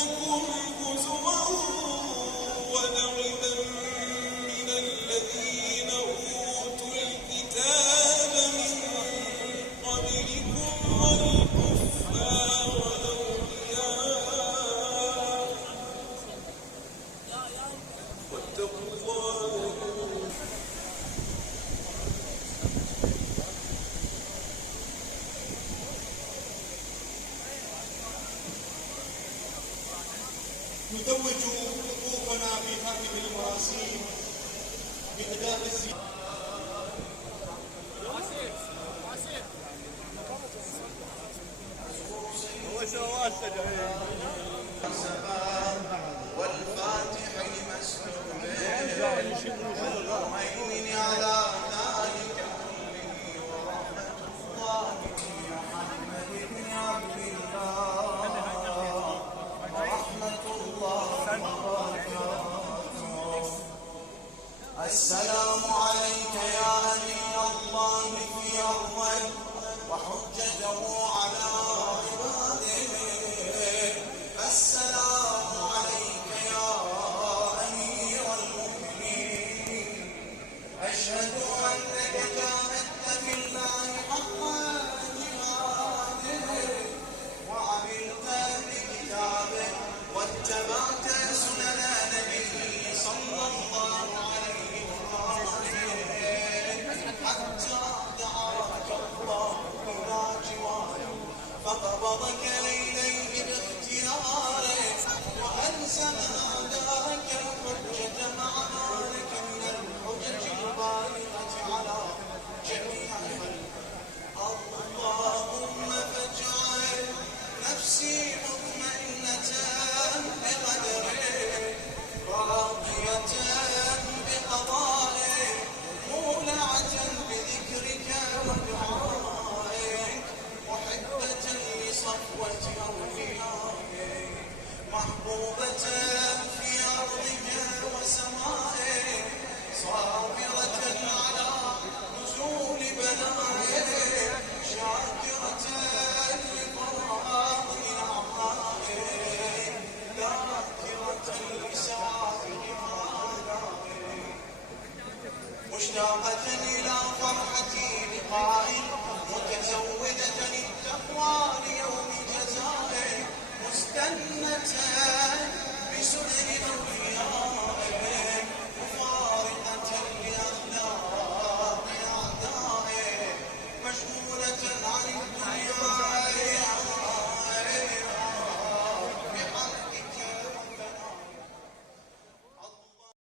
يأتونكم هزوا ولعبا من الذين أوتوا الكتاب من قبلكم والكفار أولياء واتقوا الله نتوج وقوفنا في هذه المراسيم بأداء الزيارة. والفاتح لمسلوب المهيمن على ذلك كله ورحمة الله بمحمد بن عبد الله ورحمة الله وبركاته. السلام عليك يا أمين الله في أرضه وحجته على عباده. السلام عليك يا أمير المؤمنين. أشهد أنك جاهدت في الله حق جهاده وعملت بكتابه واتبعت سنن نبيه صلى الله عليه وآله حتى دعاك الله إلى جواره فقبضك إليه باختياره وألزم ذاك الحجة مع ذلك من الحجج البالغة على جميع اللهم فاجعل نفسي مطمئنة بقدره راضية